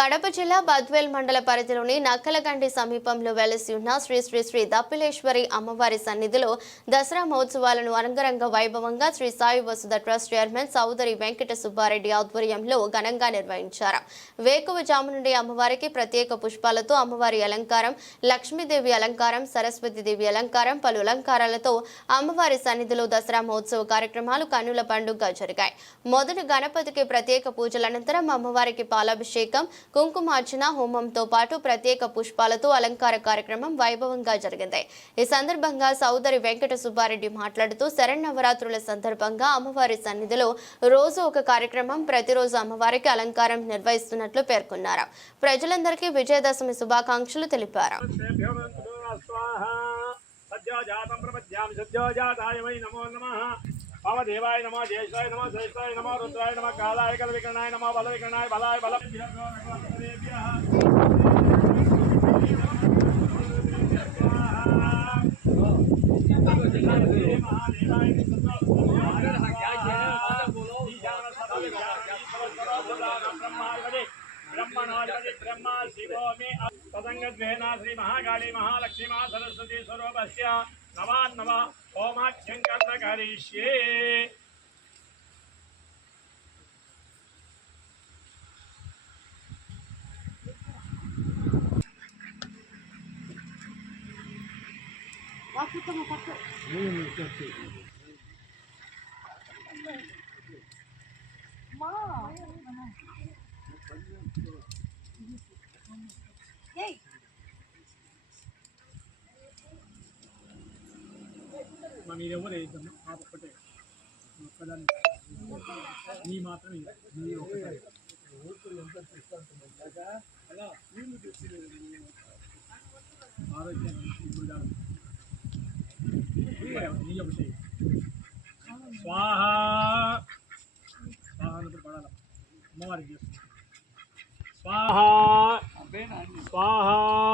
కడప జిల్లా బద్వేల్ మండల పరిధిలోని నక్కలగండి సమీపంలో వెలసి ఉన్న శ్రీ శ్రీ శ్రీ దప్పిలేశ్వరి అమ్మవారి సన్నిధిలో దసరా మహోత్సవాలను అంగరంగ వైభవంగా శ్రీ సాయి వసుధ ట్రస్ట్ చైర్మన్ సౌదరి వెంకట సుబ్బారెడ్డి ఆధ్వర్యంలో ఘనంగా నిర్వహించారు. వేకువజాము నుండి అమ్మవారికి ప్రత్యేక పుష్పాలతో అమ్మవారి అలంకారం లక్ష్మీదేవి అలంకారం సరస్వతీదేవి అలంకారం పలు అలంకారాలతో అమ్మవారి సన్నిధిలో దసరా మహోత్సవ కార్యక్రమాలు కన్నుల పండుగగా జరిగాయి. మొదటి గణపతికి ప్రత్యేక పూజల అనంతరం అమ్మవారికి పాలాభిషేకం కుంకుమార్చన హోమంతో పాటు ప్రత్యేక పుష్పాలతో అలంకార కార్యక్రమం వైభవంగా జరిగింది. ఈ సందర్భంగా సౌదరి వెంకట సుబ్బారెడ్డి మాట్లాడుతూ శరన్నవరాత్రుల సందర్భంగా అమ్మవారి సన్నిధిలో రోజు ఒక కార్యక్రమం ప్రతిరోజు అమ్మవారికి అలంకారం నిర్వహిస్తున్నట్లు పేర్కొన్నారు. ప్రజలందరికీ విజయదశమి శుభాకాంక్షలు తెలిపారు. సద్యోజాతం సద్యోజాతాయ వై నమో నమః. वै नमो नमः ज्येष्ठाय नमः श्रेष्ठाय नमः रुद्राय नमः कालाय कलविकरणाय नमः बलविकरणाय बलाय बलभ्यः ब्रह्मणाधिपति ब्रह्मा शिवो मे सतंगद्वेन श्री महाकाली महालक्ष्मीमा सरस्वती स्वरूप से नवा नव होमाख्यं करिष्ये మనీలు ఎవరు వేద్దాము పాప ఒకటే ఒక్కదాన్ని నీ మాత్రమే నీ ఒకటే ఆరోగ్యాన్ని స్వాహ స్వాహ అన్నప్పుడు పడాల అమ్మవారికి చేస్తుంది స్వాహ 哇哈！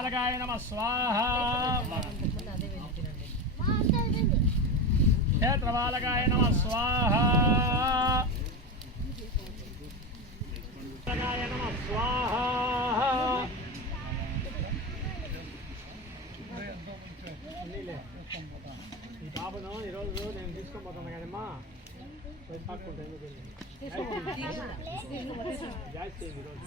క్షేత్రపాలకాయ నమ స్వాహ. క్షేత్రపాలకాయ నమ స్వాహ. నమ స్వాహ. ఈ పాపను ఈరోజు నేను తీసుకొని పోతాను కదమ్మా. జాస్తి ఈరోజు.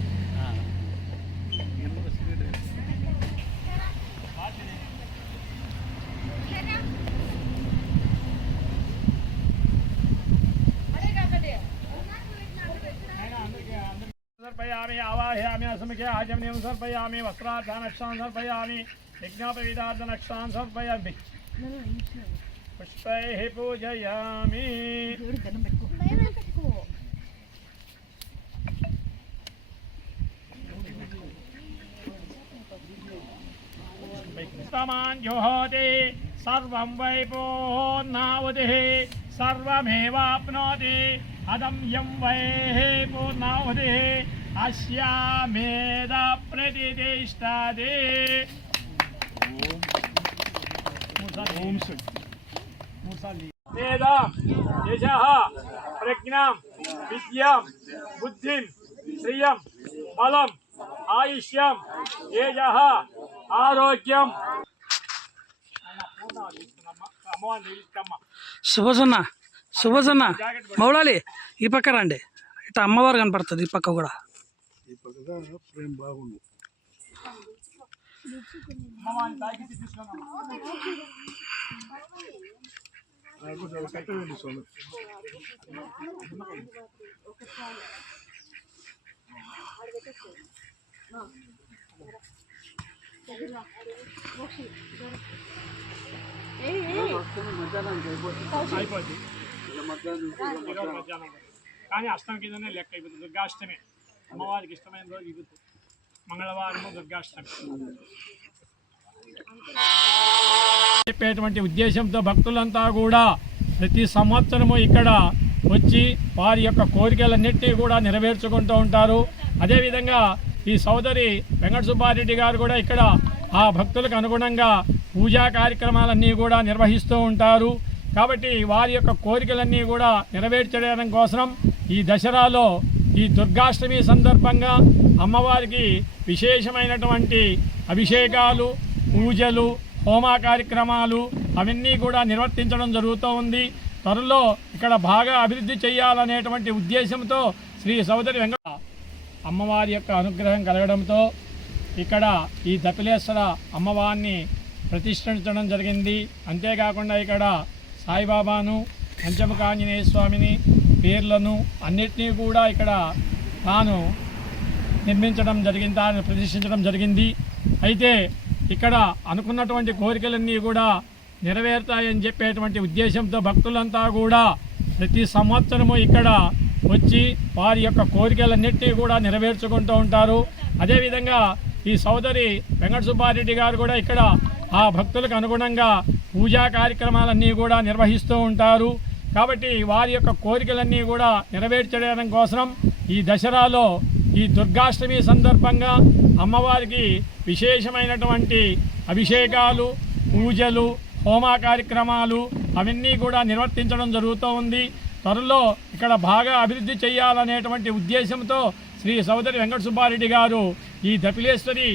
समर्पयामि आवाहयामि असमख्याहजं नियं समर्पयामि वस्त्रार्थानक्षान् समर्पयामि यज्ञापविदार्थनक्षान् समर्पयामि पुष्पैः पूजयामि। विक्रमान् जुहोति सर्वं सर्वमेवाप्नोति అస్యామేద ప్రతిష్టదే ఓం వేదాం యశ ప్రజ్ఞాం విద్యాం బుద్ధిం శ్రియం బలం ఆయుష్యం తేజ ఆరోగ్యం సుభజన్న సుభజన్న మౌళాలి ఈ పక్క రండి. ఇట్లా అమ్మవారు కనపడుతుంది ఈ పక్క కూడా. కదా ఫ్రేమ్ బాగుంది అయిపోద్ది ఈరోజు మధ్యాహ్నం కానీ అష్టమి కిందనే లెక్క అయిపోతుంది దుర్గాష్టమే అమ్మవారికి ఇష్టమైన రోజు మంగళవారము దుర్గాష్టమి. చెప్పేటువంటి ఉద్దేశంతో భక్తులంతా కూడా ప్రతి సంవత్సరము ఇక్కడ వచ్చి వారి యొక్క కోరికలన్నింటినీ కూడా నెరవేర్చుకుంటూ ఉంటారు. అదేవిధంగా ఈ సోదరి వెంకట సుబ్బారెడ్డి గారు కూడా ఇక్కడ ఆ భక్తులకు అనుగుణంగా పూజా కార్యక్రమాలన్నీ కూడా నిర్వహిస్తూ ఉంటారు. కాబట్టి వారి యొక్క కోరికలన్నీ కూడా నెరవేర్చడం కోసం ఈ దసరాలో ఈ దుర్గాష్టమి సందర్భంగా అమ్మవారికి విశేషమైనటువంటి అభిషేకాలు పూజలు హోమ కార్యక్రమాలు అవన్నీ కూడా నిర్వర్తించడం జరుగుతూ ఉంది. త్వరలో ఇక్కడ బాగా అభివృద్ధి చేయాలనేటువంటి ఉద్దేశంతో శ్రీ సోదరి వెంకట అమ్మవారి యొక్క అనుగ్రహం కలగడంతో ఇక్కడ ఈ దపిలేశ్వర అమ్మవారిని ప్రతిష్ఠించడం జరిగింది. అంతేకాకుండా ఇక్కడ సాయిబాబాను పంచముఖాంజనేయ స్వామిని పేర్లను అన్నిటినీ కూడా ఇక్కడ తాను నిర్మించడం జరిగింది తాను ప్రదర్శించడం జరిగింది. అయితే ఇక్కడ అనుకున్నటువంటి కోరికలన్నీ కూడా నెరవేరుతాయని చెప్పేటువంటి ఉద్దేశంతో భక్తులంతా కూడా ప్రతి సంవత్సరము ఇక్కడ వచ్చి వారి యొక్క కోరికలన్నింటినీ కూడా నెరవేర్చుకుంటూ ఉంటారు. అదేవిధంగా ఈ సోదరి వెంకట సుబ్బారెడ్డి గారు కూడా ఇక్కడ ఆ భక్తులకు అనుగుణంగా పూజా కార్యక్రమాలన్నీ కూడా నిర్వహిస్తూ ఉంటారు. కాబట్టి వారి యొక్క కోరికలన్నీ కూడా నెరవేర్చడం కోసం ఈ దసరాలో ఈ దుర్గాష్టమి సందర్భంగా అమ్మవారికి విశేషమైనటువంటి అభిషేకాలు పూజలు హోమ కార్యక్రమాలు అవన్నీ కూడా నిర్వర్తించడం జరుగుతూ ఉంది. త్వరలో ఇక్కడ బాగా అభివృద్ధి చేయాలనేటువంటి ఉద్దేశంతో శ్రీ సోదరి వెంకట సుబ్బారెడ్డి గారు ఈ దపిలేశ్వరి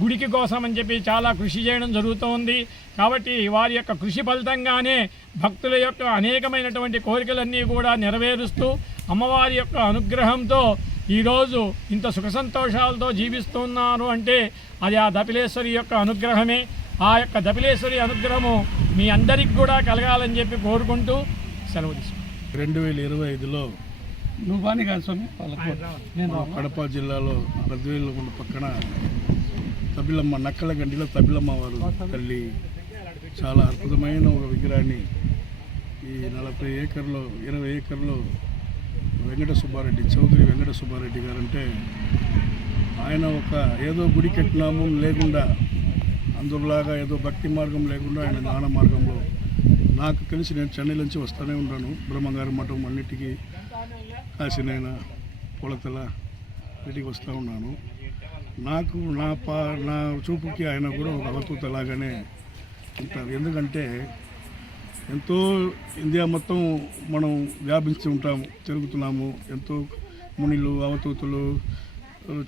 గుడికి కోసం అని చెప్పి చాలా కృషి చేయడం జరుగుతూ ఉంది. కాబట్టి వారి యొక్క కృషి ఫలితంగానే భక్తుల యొక్క అనేకమైనటువంటి కోరికలన్నీ కూడా నెరవేరుస్తూ అమ్మవారి యొక్క అనుగ్రహంతో ఈరోజు ఇంత సుఖ సంతోషాలతో జీవిస్తున్నారు అంటే అది ఆ దపిలేశ్వరి యొక్క అనుగ్రహమే. ఆ యొక్క దపిలేశ్వరి అనుగ్రహము మీ అందరికి కూడా కలగాలని చెప్పి కోరుకుంటూ సెలవు తీసుకుంటాం రెండు వేల ఇరవై ఐదులో నువ్వు బాని కాదు స్వామి కడప జిల్లాలో పెద్దవేలుగుండ పక్కన తబిలమ్మ నక్కల గండిలో తబిలమ్మ వారు తల్లి చాలా అద్భుతమైన ఒక విగ్రహాన్ని ఈ నలభై ఏకర్లో ఇరవై ఏకర్లో వెంకట సుబ్బారెడ్డి చౌదరి వెంకట సుబ్బారెడ్డి అంటే ఆయన ఒక ఏదో గుడి కట్టినాము లేకుండా అందులాగా ఏదో భక్తి మార్గం లేకుండా ఆయన జ్ఞాన మార్గంలో నాకు తెలిసి నేను చెన్నై నుంచి వస్తూనే ఉంటాను. బ్రహ్మంగారి మఠం అన్నిటికీ కాశీనైనా కొలతల వీటికి వస్తూ ఉన్నాను. నాకు నా పా నా చూపుకి ఆయన కూడా ఒక అవతూతలాగానే ఉంటారు. ఎందుకంటే ఎంతో ఇండియా మొత్తం మనం వ్యాపించి ఉంటాము తిరుగుతున్నాము. ఎంతో మునిలు అవతూతులు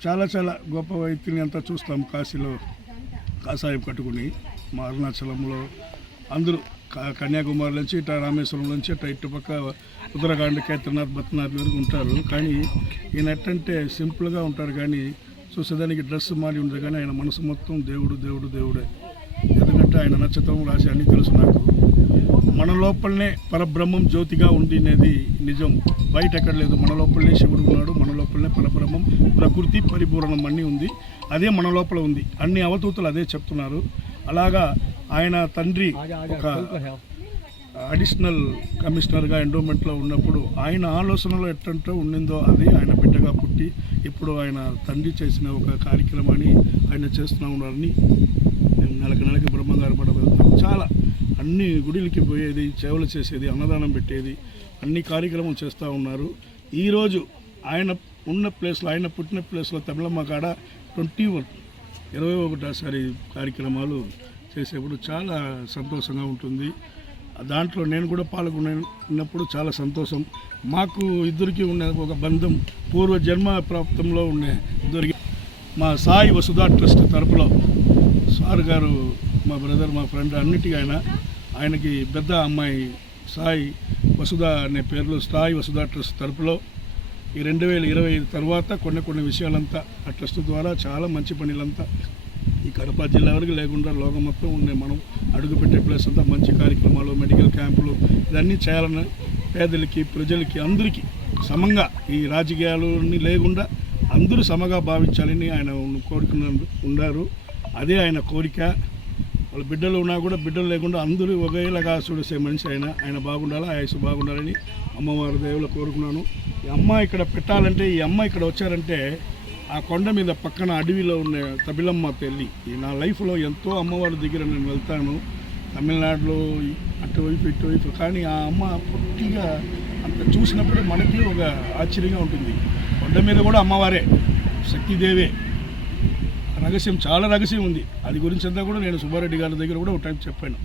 చాలా చాలా గొప్ప వ్యక్తిని అంతా చూస్తాము కాశీలో. కాషాయం కట్టుకుని మా అరుణాచలంలో అందరూ కన్యాకుమారి నుంచి ఇట్లా రామేశ్వరం నుంచి ఇట్లా ఇటుపక్క ఉత్తరాఖండ్ కేత్రనాథ్ బద్రీనాథ్ వరకు ఉంటారు. కానీ ఈయన ఎట్టంటే సింపుల్గా ఉంటారు. కానీ చూసేదానికి డ్రెస్ మారి ఉండదు. కానీ ఆయన మనసు మొత్తం దేవుడు దేవుడు దేవుడే. అంటే ఆయన నక్షత్రం రాశి అన్నీ తెలుసు నాకు. మన లోపలనే పరబ్రహ్మం జ్యోతిగా ఉంది అనేది నిజం. బయట ఎక్కడ లేదు. మన లోపలనే శివుడు ఉన్నాడు. మన లోపలనే పరబ్రహ్మం ప్రకృతి పరిపూర్ణం అన్నీ ఉంది. అదే మన లోపల ఉంది. అన్ని అవతూతులు అదే చెప్తున్నారు. అలాగా ఆయన తండ్రి ఒక అడిషనల్ కమిషనర్గా ఎండోమెంట్లో ఉన్నప్పుడు ఆయన ఆలోచనలో ఎట్టంటే ఉండిందో అది ఆయన బిడ్డగా పుట్టి ఇప్పుడు ఆయన తండ్రి చేసిన ఒక కార్యక్రమాన్ని ఆయన చేస్తూ ఉన్నారని నెలకి నెలకి బ్రహ్మంగారి పడ చాలా అన్ని గుడిలకి పోయేది సేవలు చేసేది అన్నదానం పెట్టేది అన్ని కార్యక్రమం చేస్తూ ఉన్నారు. ఈరోజు ఆయన ఉన్న ప్లేస్లో ఆయన పుట్టిన ప్లేస్లో తమిళమ్మ కాడ ట్వంటీ వన్ ఇరవై ఒకటోసారి కార్యక్రమాలు చేసేప్పుడు చాలా సంతోషంగా ఉంటుంది. దాంట్లో నేను కూడా పాల్గొన్నప్పుడు చాలా సంతోషం. మాకు ఇద్దరికి ఉన్న ఒక బంధం పూర్వ జన్మ ప్రాప్తంలో ఉండే ఇద్దరికి. మా సాయి వసుధా ట్రస్ట్ తరపులో సార్ గారు మా బ్రదర్ మా ఫ్రెండ్ అన్నిటికీ ఆయన ఆయనకి పెద్ద అమ్మాయి సాయి వసుధ అనే పేరులో సాయి వసుధ ట్రస్ట్ తరపులో ఈ రెండు వేల ఇరవై ఐదు తర్వాత కొన్ని కొన్ని విషయాలంతా ఆ ట్రస్ట్ ద్వారా చాలా మంచి పనులంతా ఈ కడప జిల్లా వరకు లేకుండా లోకం మొత్తం ఉండే మనం అడుగుపెట్టే ప్లేస్ అంతా మంచి కార్యక్రమాలు మెడికల్ క్యాంపులు ఇవన్నీ చేయాలని పేదలకి ప్రజలకి అందరికీ సమంగా ఈ రాజకీయాలు లేకుండా అందరూ సమగా భావించాలని ఆయన కోరుకున్న ఉన్నారు. అదే ఆయన కోరిక. వాళ్ళ బిడ్డలు ఉన్నా కూడా బిడ్డలు లేకుండా అందరూ ఒకేలాగా చూడసే మనిషి ఆయన. ఆయన బాగుండాలి? ఆయుష్ బాగుండాలని అమ్మవారి దేవుళ్ళు కోరుకున్నాను. ఈ అమ్మ ఇక్కడ పెట్టాలంటే ఈ అమ్మ ఇక్కడ వచ్చారంటే ఆ కొండ మీద పక్కన అడవిలో ఉన్న తమిళమ్మ తల్లి ఈ నా లైఫ్లో ఎంతో అమ్మవారి దగ్గర నేను వెళ్తాను. తమిళనాడులో అటువైపు ఇటువైపు కానీ ఆ అమ్మ పొట్టిగా అంత చూసినప్పుడే మనకి ఒక ఆశ్చర్యంగా ఉంటుంది. కొండ మీద కూడా అమ్మవారే. శక్తిదేవే. రహస్యం చాలా రహస్యం ఉంది. అది గురించి అంతా కూడా నేను సుబ్బారెడ్డి గారి దగ్గర కూడా ఒక టైం చెప్పాను.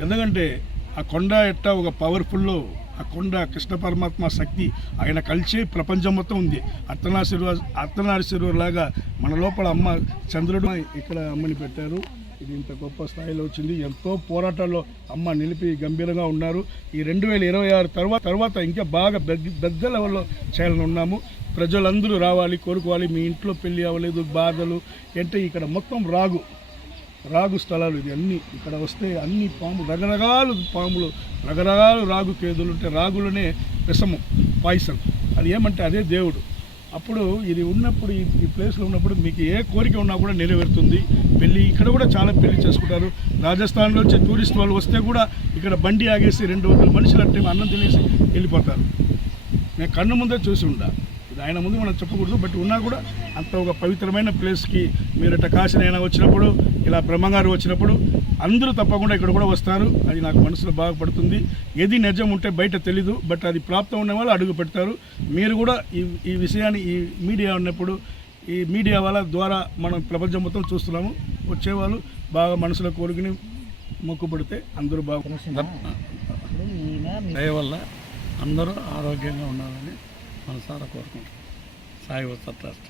ఎందుకంటే ఆ కొండ ఎట్ట ఒక పవర్ఫుల్లో ఆ కొండ కృష్ణ పరమాత్మ శక్తి ఆయన కలిసే ప్రపంచం మొత్తం ఉంది. అర్ధనాశీర్వా అర్ధనాశీర్వాద లాగా మన లోపల అమ్మ చంద్రుడు ఇక్కడ అమ్మని పెట్టారు. ఇది ఇంత గొప్ప స్థాయిలో వచ్చింది. ఎంతో పోరాటాల్లో అమ్మ నిలిపి గంభీరంగా ఉన్నారు. ఈ రెండు వేల ఇరవై ఆరు తర్వాత తర్వాత ఇంకా బాగా పెద్ద లెవెల్లో చేయాలని ఉన్నాము. ప్రజలందరూ రావాలి కోరుకోవాలి. మీ ఇంట్లో పెళ్ళి అవ్వలేదు బాధలు అంటే ఇక్కడ మొత్తం రాగు రాగు స్థలాలు ఇది అన్ని. ఇక్కడ వస్తే అన్ని పాములు రకరకాలు పాములు రకరకాలు రాగు కేదులు ఉంటే రాగులనే విషము పాయసం. అది ఏమంటే అదే దేవుడు. అప్పుడు ఇది ఉన్నప్పుడు ఈ ప్లేస్లో ఉన్నప్పుడు మీకు ఏ కోరిక ఉన్నా కూడా నెరవేరుతుంది. పెళ్ళి ఇక్కడ కూడా చాలా పెళ్ళి చేసుకుంటారు. రాజస్థాన్లో వచ్చే టూరిస్ట్ వాళ్ళు వస్తే కూడా ఇక్కడ బండి ఆగేసి రెండు వందల మనుషులు అంటే అన్నం తినేసి వెళ్ళిపోతారు. నేను కన్ను ముందే చూసి ఉండా. ఇది ఆయన ముందు మనం చెప్పకూడదు బట్ ఉన్నా కూడా అంత ఒక పవిత్రమైన ప్లేస్కి మీరు ఇట్లా కాశీనైనా వచ్చినప్పుడు ఇలా బ్రహ్మంగారు వచ్చినప్పుడు అందరూ తప్పకుండా ఇక్కడ కూడా వస్తారు. అది నాకు మనసులో బాగా పడుతుంది. ఏది నిజం ఉంటే బయట తెలీదు బట్ అది ప్రాప్తం ఉన్న వాళ్ళు అడుగు పెడతారు. మీరు కూడా ఈ ఈ విషయాన్ని ఈ మీడియా ఉన్నప్పుడు ఈ మీడియా వాళ్ళ ద్వారా మనం ప్రపంచం మొత్తం చూస్తున్నాము. వచ్చేవాళ్ళు బాగా మనసులో కోరుకుని మొక్కుపడితే అందరూ బాగా దయ వల్ల అందరూ ఆరోగ్యంగా ఉండాలని మనసారా కోరుకుంటున్నాం. సాయి వస్త ట్రస్ట్.